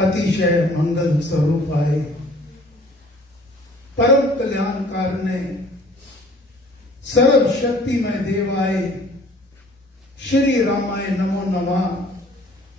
अतिशय मंगल स्वरूप आए, परम कल्याण कारणे, सर्व शक्तिमय देवाय, श्री रामाय नमो नमः,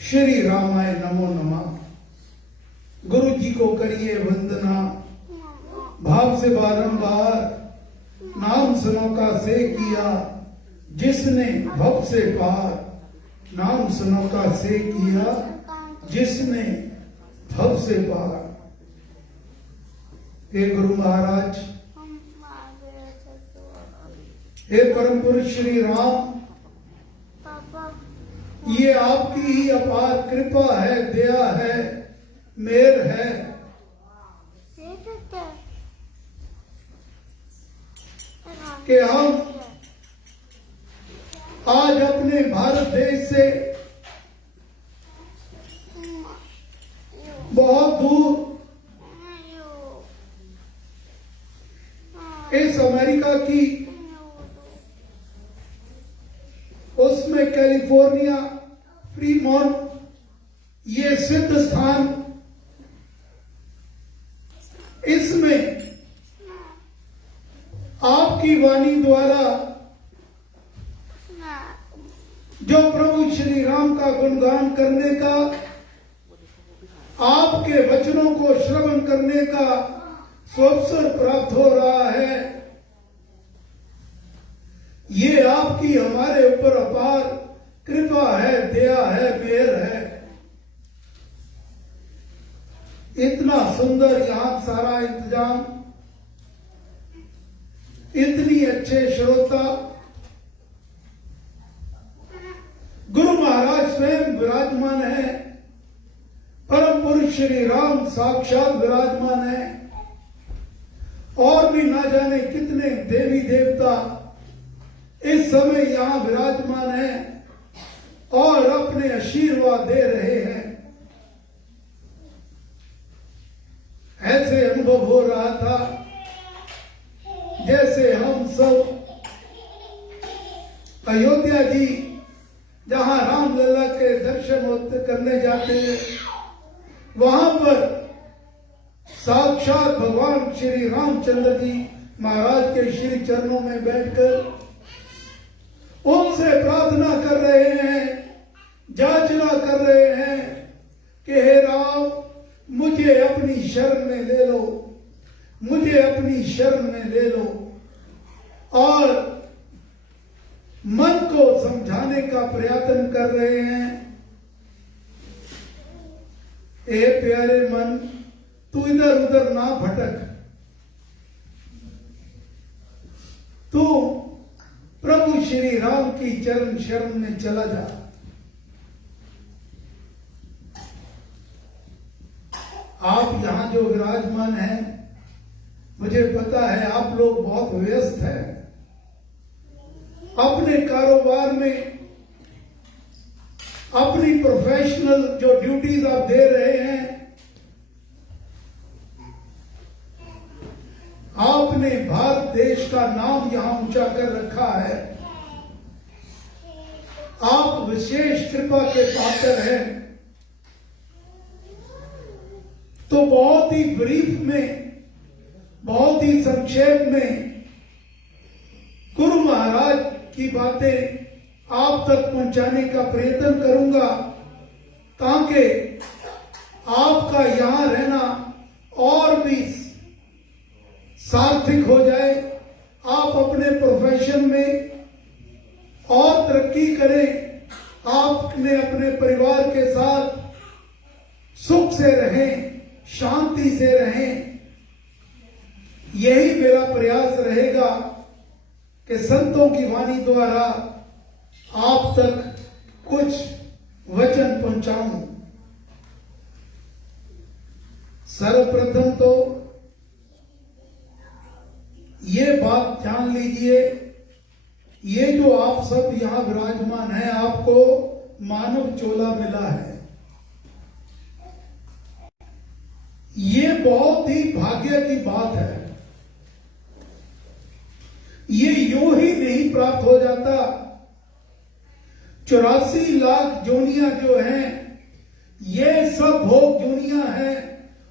श्री रामाय नमो नमः। गुरु जी को करिए वंदना, भाव से बारंबार नाम सनों का से किया, जिसने भव से पार नाम सनों का से किया, जिसने भव से पार। हे गुरु महाराज, हे परम पुरुष श्री राम, ये आपकी ही अपार कृपा है, दया है, मेहर है। कि हम आज अपने भारत देश से बहुत दूर इस अमेरिका की, उसमें कैलिफोर्निया, फ्रीमॉन्ट, ये सिद्ध स्थान, इसमें आपकी वाणी द्वारा जो प्रभु श्री राम का गुणगान करने का, आपके वचनों को श्रवण करने का अवसर प्राप्त हो रहा है, ये आपकी हमारे ऊपर अपार कृपा है, दया है, मेहर है। इतना सुंदर यहां सारा इंतजाम, इतनी अच्छे श्रोता, गुरु महाराज स्वयं विराजमान है, परम पुरुष श्री राम साक्षात विराजमान है, और भी ना जाने कितने देवी देवता इस समय यहां विराजमान है और अपने आशीर्वाद दे रहे हैं। ऐसे अनुभव हो रहा था जैसे हम सब अयोध्या जी, जहां रामलला के दर्शन करने जाते हैं, वहां पर साक्षात भगवान श्री रामचंद्र जी महाराज के श्री चरणों में बैठकर उनसे प्रार्थना कर रहे हैं, याचना कर रहे हैं कि हे राम, मुझे अपनी शरण में ले लो, मुझे अपनी शरण में ले लो। और मन को समझाने का प्रयत्न कर रहे हैं, ए प्यारे मन, तू इधर उधर ना भटक, तू प्रभु श्री राम की चरण शरण में चला जा। आप यहां जो विराजमान हैं, मुझे पता है आप लोग बहुत व्यस्त हैं अपने कारोबार में, अपनी प्रोफेशनल जो ड्यूटीज आप दे रहे हैं। आपने भारत देश का नाम यहां ऊंचा कर रखा है, आप विशेष कृपा के पात्र हैं। तो बहुत ही ब्रीफ में, बहुत ही संक्षेप में गुरु महाराज की बातें आप तक पहुंचाने का प्रयत्न करूंगा, ताकि आपका यहां रहना और भी सार्थक हो जाए, आप अपने प्रोफेशन में और तरक्की करें, आपने अपने परिवार के साथ सुख से रहें, शांति से रहें। यही मेरा प्रयास रहेगा कि संतों की वाणी द्वारा आप तक कुछ वचन पहुंचाऊं। सर्वप्रथम तो ये बात जान लीजिए, ये जो आप सब यहां विराजमान हैं, आपको मानव चोला मिला है। ये बहुत ही भाग्य की बात है। ये यूं ही नहीं प्राप्त हो जाता। 84 लाख जोनियां जो हैं, ये सब भोग दुनिया है,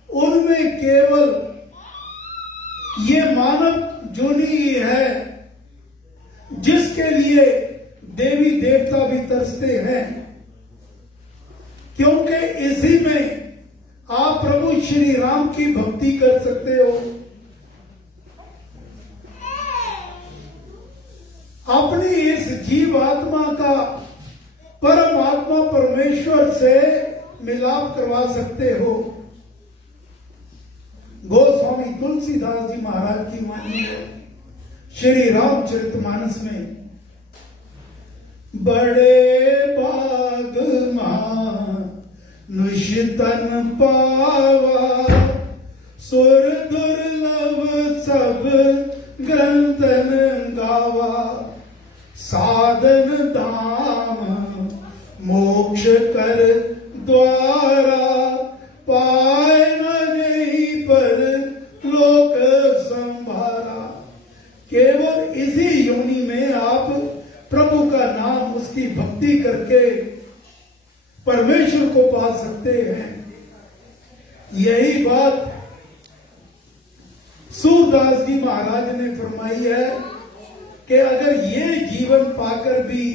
उनमें केवल ये मानव जोनी ही है जिसके लिए देवी देवता भी तरसते हैं, क्योंकि इसी में आप प्रभु श्री राम की भक्ति कर सकते हो। अपनी इस जीवात्मा का परमात्मा परमेश्वर से मिलाप करवा सकते हो। गोस्वामी तुलसीदास जी महाराज की वाणी है श्री रामचरितमानस में, बड़े बाग मानुषतन पावा, सुर दुर्लभ सब ग्रंथन गावा, साधन धाम मोक्ष कर द्वारा, पाए न नहीं पर लोक संभारा। केवल इसी योनि में आप प्रभु का नाम, उसकी भक्ति करके परमेश्वर को पा सकते हैं। यही बात सूरदास जी महाराज ने फरमाई है कि अगर ये जीवन पाकर भी,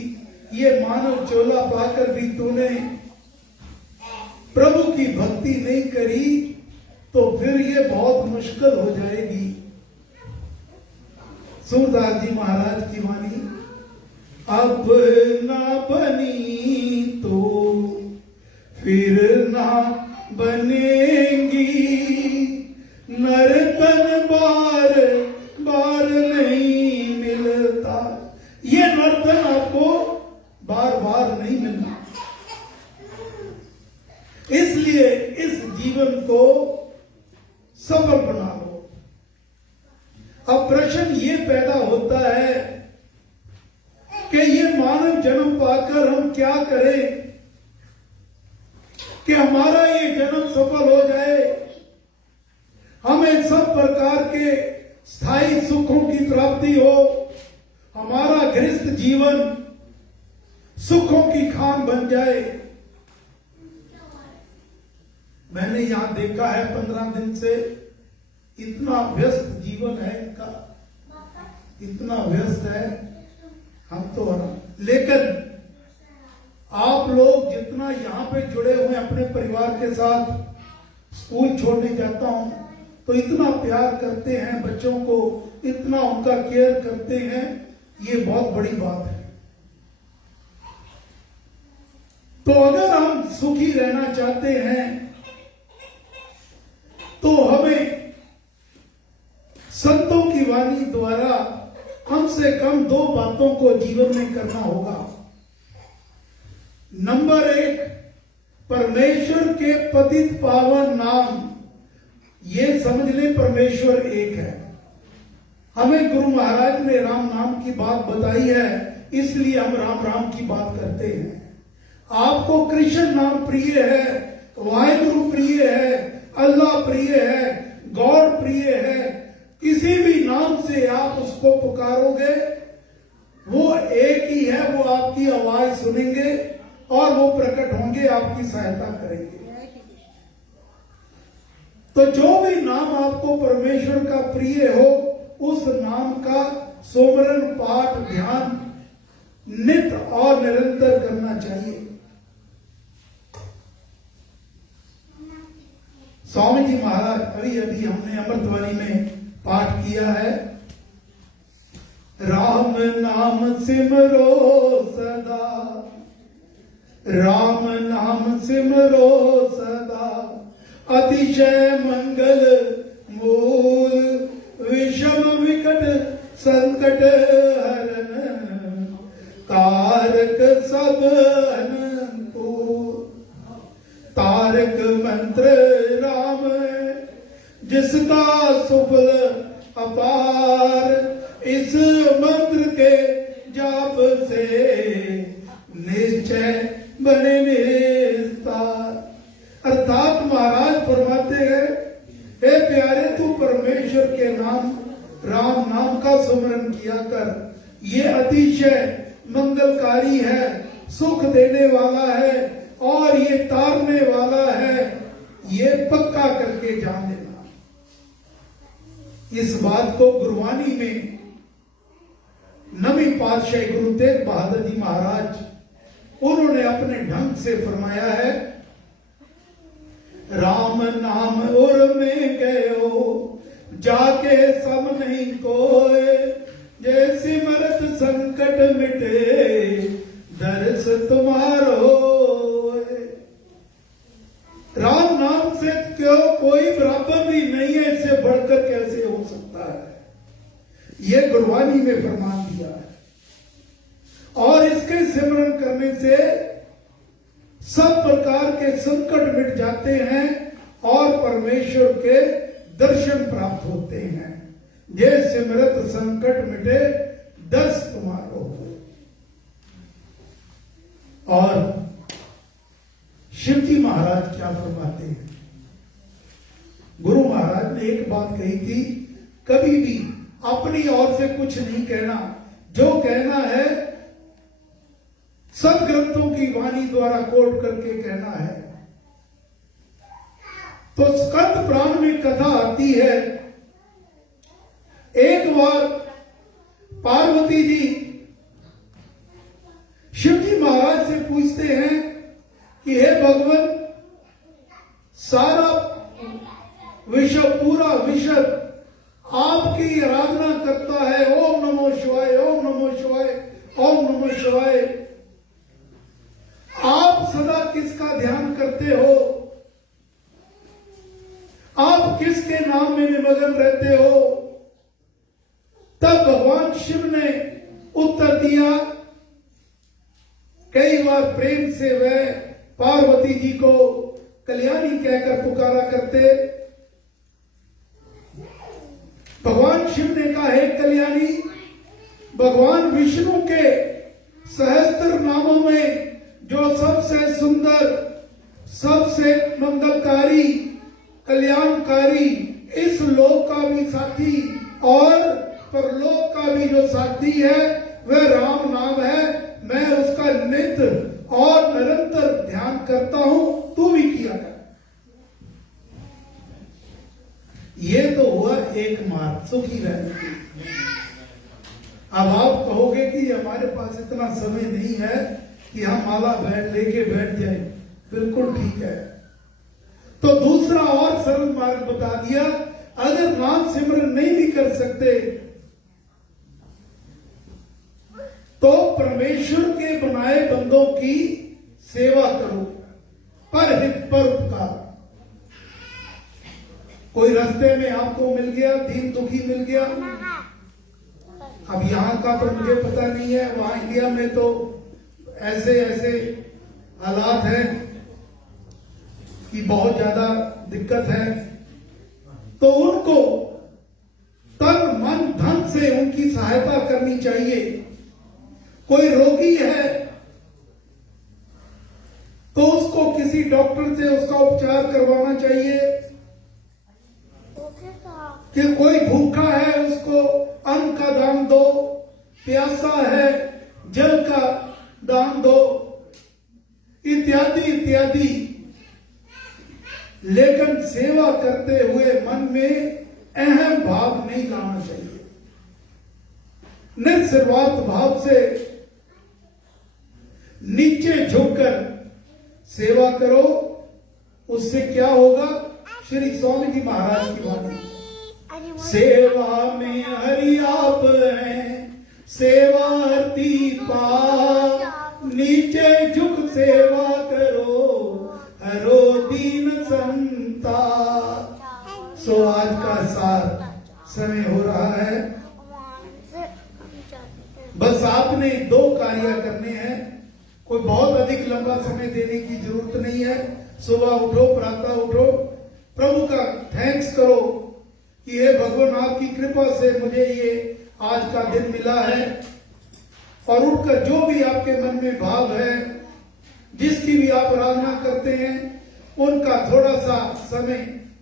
ये मानव चोला पाकर भी तूने प्रभु की भक्ति नहीं करी तो फिर ये बहुत मुश्किल हो जाएगी। सूरदास जी महाराज की वाणी, अब ना बनी तो फिर ना बनेंगी, नर्तन बार बार नहीं मिलता। ये नर्तन आपको बार बार नहीं मिलना, इसलिए इस जीवन को सफल बना लो। अब प्रश्न ये पैदा होता है कि ये मानव जन्म पाकर हम क्या करें कि हमारा ये जन्म सफल हो जाए, हमें सब प्रकार के स्थायी सुखों की प्राप्ति हो, हमारा गृहस्थ जीवन सुखों की खान बन जाए। मैंने यहां देखा है 15 दिन से इतना व्यस्त जीवन है इनका, इतना व्यस्त है। हम तो, लेकिन आप लोग जितना यहाँ पे जुड़े हुए अपने परिवार के साथ, स्कूल छोड़ने जाता हूं तो इतना प्यार करते हैं बच्चों को, इतना उनका केयर करते हैं, ये बहुत बड़ी बात है। तो अगर हम सुखी रहना चाहते हैं तो हमें संतों की वाणी द्वारा कम से कम 2 बातों को जीवन में करना होगा। नंबर 1, परमेश्वर के पतित पावन नाम, ये समझ ले परमेश्वर एक है। हमें गुरु महाराज ने राम नाम की बात बताई है, इसलिए हम राम राम की बात करते हैं। आपको कृष्ण नाम प्रिय है, वाहिगुरु प्रिय है, अल्लाह प्रिय है, गॉड प्रिय है, किसी भी नाम से आप उसको पुकारोगे वो एक ही है, वो आपकी आवाज सुनेंगे और वो प्रकट होंगे, आपकी सहायता करेंगे। तो जो भी नाम आपको परमेश्वर का प्रिय हो, उस नाम का सुमरन पाठ ध्यान नित्य और निरंतर करना चाहिए। स्वामी जी महाराज अभी अभी हमने अमृतवाणी में पाठ किया है, राम नाम सिमरो सदा, राम नाम सिमरो सदा, अतिशय मंगल मूल, विषम विकट संकट हरन, कारक सब अनंतपुर। तारक मंत्र राम जिसका सुफल अपार, इस मंत्र के जाप से निश्चय बने निस्तार। अर्थात महाराज फरमाते हैं, हे प्यारे तू परमेश्वर के नाम राम नाम का सुमरन किया कर, ये अतिशय मंगलकारी है, सुख देने वाला है और ये तारने वाला है, ये पक्का करके जान लेना। इस बात को गुरबानी में नवीं पातशाही गुरु तेग बहादुर जी महाराज उन्होंने अपने ढंग से फरमाया है, राम नाम उर में गयो जाके सब नहीं कोय, जे सिमरत संकट मिटे दर्श तुम्हारो। राम नाम से क्यों कोई बराबर भी नहीं है, इससे बढ़कर कैसे हो सकता है, यह गुरबानी में फरमान दिया है। और इसके सिमरन करने से सब प्रकार के संकट मिट जाते हैं और परमेश्वर के दर्शन प्राप्त होते हैं। ये सिमरत संकट मिटे दर्श तुम्हारो। और शिवजी महाराज क्या फरमाते हैं, गुरु महाराज ने एक बात कही थी, कभी भी अपनी ओर से कुछ नहीं कहना, जो कहना है सब ग्रंथों की वाणी द्वारा कोट करके कहना है। तो स्कंद पुराण में कथा आती है, एक बार पार्वती जी शिवजी महाराज से पूछते हैं कि हे भगवान, सारा विश्व, पूरा विश्व आपकी आराधना करता है, ओम नमो शिवाय, ओम नमो शिवाय, ओम नमो शिवाय। आप सदा किसका ध्यान करते हो, आप किसके नाम में निमग्न रहते हो? तब भगवान शिव ने उत्तर दिया, कई बार प्रेम से वह पार्वती जी को कल्याणी कहकर पुकारा करते। भगवान शिव ने कहा, हे कल्याणी, भगवान विष्णु के सहस्त्र नामों में जो सबसे सुंदर, सबसे मंगलकारी, कल्याणकारी, इस लोक का भी साथी और परलोक का भी जो साथी है वह राम नाम है। मैं उसका नित्य और निरंतर ध्यान करता हूं, तू भी किया कर। ये तो हुआ एक मार्ग सुखी रहने की। अब आप कहोगे कि हमारे पास इतना समय नहीं है कि हम माला लेके बैठ जाए, बिल्कुल ठीक है। तो दूसरा और सरल मार्ग बता दिया, अगर नाम सिमरन नहीं भी कर सकते तो परमेश्वर के बनाए बंदों की सेवा करो, परहित परोपकार। कोई रास्ते में आपको मिल गया, दीन दुखी मिल गया, अब यहां का तो मुझे पता नहीं है, वहां इंडिया में तो ऐसे ऐसे हालात हैं कि बहुत ज्यादा दिक्कत है, तो उनको तन मन धन से उनकी सहायता करनी चाहिए। कोई रोगी है तो उसको किसी डॉक्टर से उसका उपचार करवाना चाहिए, कि कोई भूखा है उसको अन्न का दान दो, प्यासा है जल का दान दो, इत्यादि इत्यादि। लेकिन सेवा करते हुए मन में अहम भाव नहीं लाना चाहिए। निस्वार्थ भाव से नीचे झुककर सेवा करो, उससे क्या होगा? श्री स्वामी जी महाराज की वाणी, सेवा में हरि आप हैं, सेवा हरती पाप, नीचे झुक सेवा करो, हरो दीन संता। सो आज का सार समय हो रहा है, बस आपने 2 कार्य करने हैं, कोई बहुत अधिक लंबा समय देने की जरूरत नहीं है। सुबह उठो, प्रातः उठो, प्रभु का थैंक्स करो कि हे भगवान, आपकी कृपा से मुझे ये आज का दिन मिला है। और उठकर जो भी आपके मन में भाव है, जिसकी भी आप आराधना करते हैं, उनका थोड़ा सा समय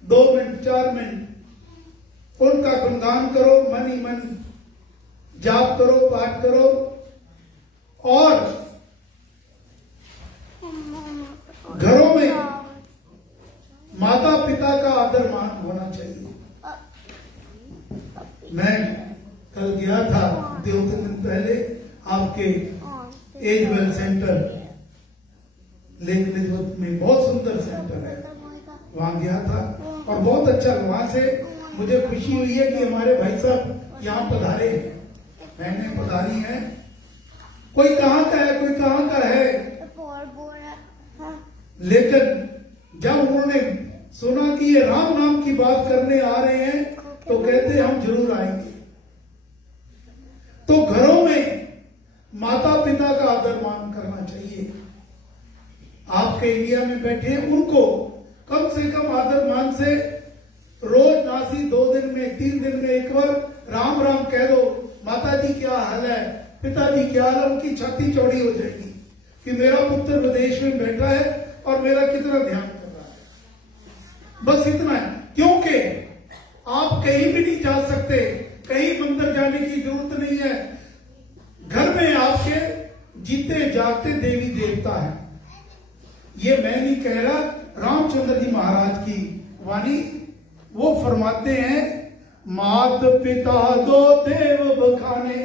2 मिनट 4 मिनट उनका गुणगान करो, मन ही मन जाप करो, पाठ करो। और आपके एज वेल सेंटर लेक लिजबत में बहुत सुंदर सेंटर है, वहां गया था और बहुत अच्छा। वहां से मुझे खुशी हुई है कि हमारे भाई साहब यहाँ पधारे हैं, बहनें पधारी हैं। कोई कहाँ का है, कोई कहाँ का है, लेकिन जब उन्होंने सुना कि ये राम नाम की बात करने आ रहे हैं तो कहते हम जरूर आएंगे। तो घरों में माता पिता का आदर मान करना चाहिए। आपके इंडिया में बैठे उनको कम से कम आदर मान से रोज नासी 2 दिन में 3 दिन में एक बार राम राम कह दो। माता जी क्या हाल है, पिताजी क्या हाल है, उनकी छाती चौड़ी हो जाएगी कि मेरा पुत्र विदेश में बैठा है और मेरा कितना ध्यान कर रहा है। बस इतना है, क्योंकि आप कहीं भी नहीं जा सकते, कहीं मंदिर जाने की जरूरत नहीं है। घर में आपके जीते जागते देवी देवता है। ये मैं नहीं कह रहा, रामचंद्र जी महाराज की वाणी, वो फरमाते हैं मात पिता दो देव बखाने,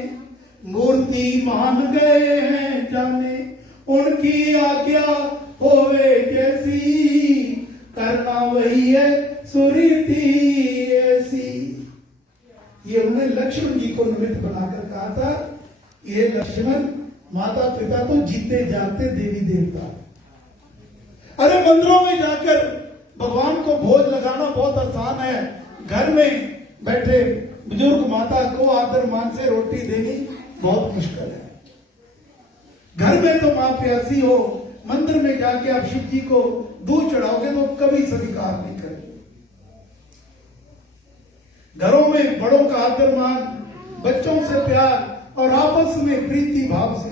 मूर्ति मान गए हैं जाने, उनकी आज्ञा होवे जैसी, करना वही है सुरीति ऐसी। ये उन्होंने लक्ष्मण जी को निमित्त बनाकर कहा था। ये लक्ष्मण माता पिता तो जीते जागते देवी देवता। अरे मंदिरों में जाकर भगवान को भोज लगाना बहुत आसान है, घर में बैठे बुजुर्ग माता को आदर मान से रोटी देनी बहुत मुश्किल है। घर में तो मां प्यासी हो, मंदिर में जाके आप शिव जी को दूध चढ़ाओगे तो कभी स्वीकार नहीं करेंगे। घरों में बड़ों का आदर मान, बच्चों से प्यार और आपस में प्रीति भाव से।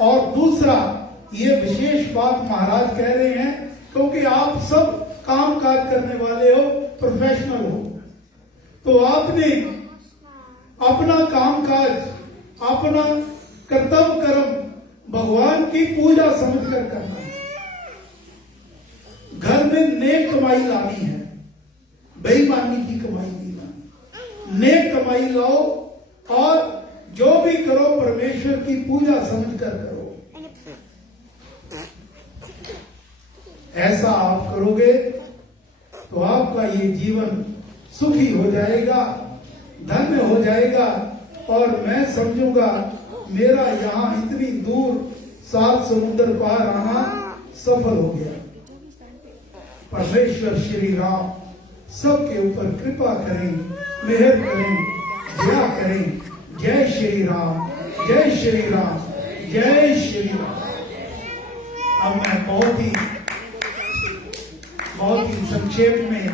और दूसरा, ये विशेष बात महाराज कह रहे हैं क्योंकि आप सब काम काज करने वाले हो, प्रोफेशनल हो, तो आपने अपना काम काज, अपना कर्तव्य कर्म भगवान की पूजा समझकर करना है। घर में नेक कमाई लानी है, बेईमानी की कमाई नहीं लानी। नेक कमाई लाओ और जो भी करो परमेश्वर की पूजा समझकर करो। ऐसा आप करोगे तो आपका ये जीवन सुखी हो जाएगा, धन्य हो जाएगा। और मैं समझूंगा मेरा यहाँ इतनी दूर 7 समुद्र पार आना सफल हो गया। परमेश्वर श्री राम सबके ऊपर कृपा करें, मेहर करें, दया करें। जय श्री राम, जय श्री राम, जय श्री राम। अब मैं बहुत ही संक्षेप में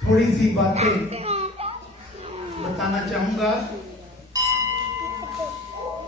थोड़ी सी बातें बताना चाहूंगा।